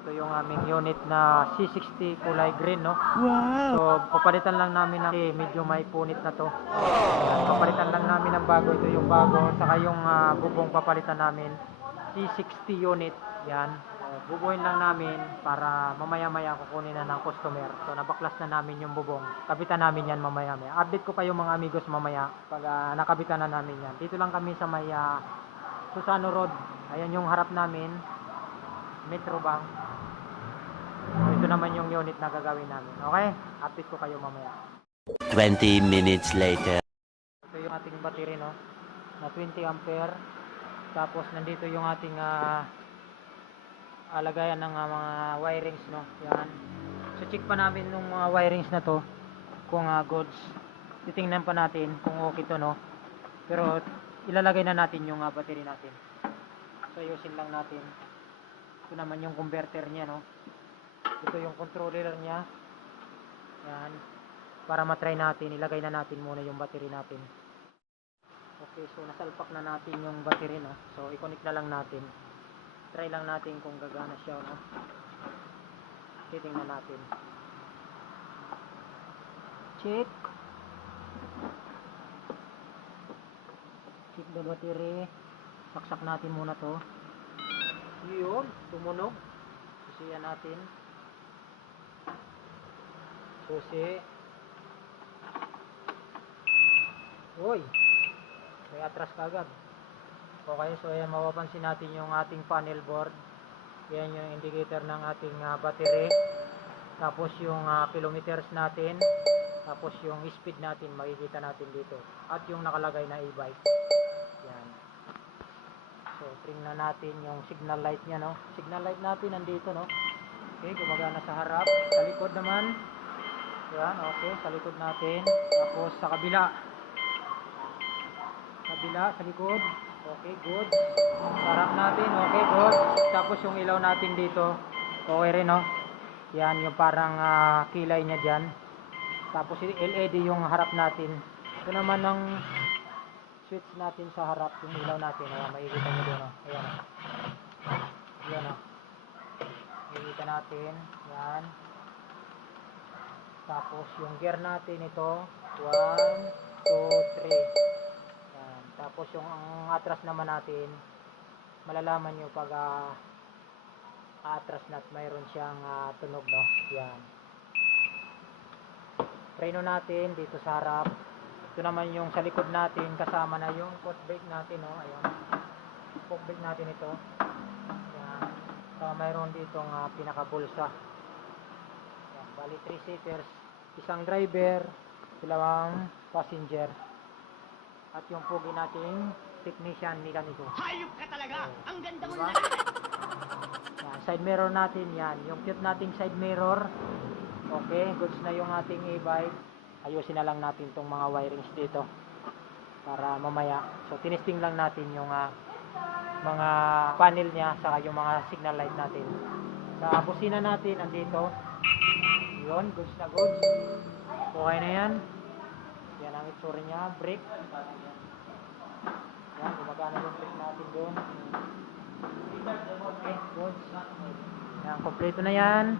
Ito yung aming unit na C60 kulay green, no? Wow! So, papalitan lang namin ng medyo may punit na to. Ayan, papalitan lang namin ng bago. Ito yung bago. Saka yung bubong papalitan namin. C60 unit. Yan. So, bubuhin lang namin para mamaya-maya kukunin na ng customer. So, nabaklas na namin yung bubong. Kabitan namin yan mamaya-maya. Update ko kayo mga amigos mamaya pag nakabitan na namin yan. Dito lang kami sa may Susano Road. Ayan yung harap namin. Metro Bank. Ito naman yung unit na gagawin namin. Okay? Update ko kayo mamaya. 20 minutes later. Ito yung ating battery, no? Na 20 ampere. Tapos nandito yung ating lagayan ng mga wirings, no? Yan. So check pa namin nung mga wirings na to kung goods. Titingnan pa natin kung okay to, no? Pero ilalagay na natin yung battery natin. So ayusin lang natin. Ito naman yung converter niya, no? Ito yung controller niya. Yan. Para matry natin, ilagay na natin muna yung battery natin. Okay, so nasalpak na natin yung battery, no? So i-connect na lang natin. Try lang natin kung gagana siya, no? Titingnan natin. Check. Check the battery. Saksak natin muna to. Yun, tumunog. Susiyan natin. Susi. Uy, may atras kagad. Okay, so ayan, mapapansin natin yung ating panel board. Yan yung indicator ng ating battery. Tapos yung kilometers natin. Tapos yung speed natin, makikita natin dito. At yung nakalagay na e-bike. Yan. So, tingnan natin yung signal light nya, no? Signal light natin nandito, no? Okay, gumagana sa harap. Sa likod naman. Yan, okay, sa likod natin. Tapos sa kabila. Sa likod. Okay, good. Sa harap natin, okay, good. Tapos yung ilaw natin dito. Okay rin, no? Yan, yung parang kilay nya dyan. Tapos LED yung harap natin. Ito naman ang switch natin sa harap, yung ilaw natin. Ayan, makikita nyo doon, oh. Ayan, oh. Ayan, oh. Makikita natin. Yan. Tapos yung gear natin ito. 1, 2, 3. Yan. Tapos yung atras naman natin, malalaman nyo pag atras na at mayroon siyang tunog, no? Yan. Preno natin dito sa harap. Ito naman yung sa likod natin, kasama na yung foot brake natin, no? Ayan. Foot brake natin ito. Ayan. So, mayroon ditong pinakabulsa. Ayan. Bali 3 seaters. Isang driver, dalawang passenger. At yung pugi nating technician ni ganito. Hayop ka talaga! Ang ganda mo Diba? na! Yan. Side mirror natin yan. Yung cute nating side mirror. Okay, goods na yung ating e-bike. Ayusin na lang natin tong mga wirings dito para mamaya. So tinisting lang natin yung mga panel niya saka yung mga signal light natin. Sa busina natin andito. Yun, goods na goods. Okay na yan. Yan ang itsura niya, brake. Yan, gumagana yung brake natin doon. Okay, goods. Yan, kompleto na yan.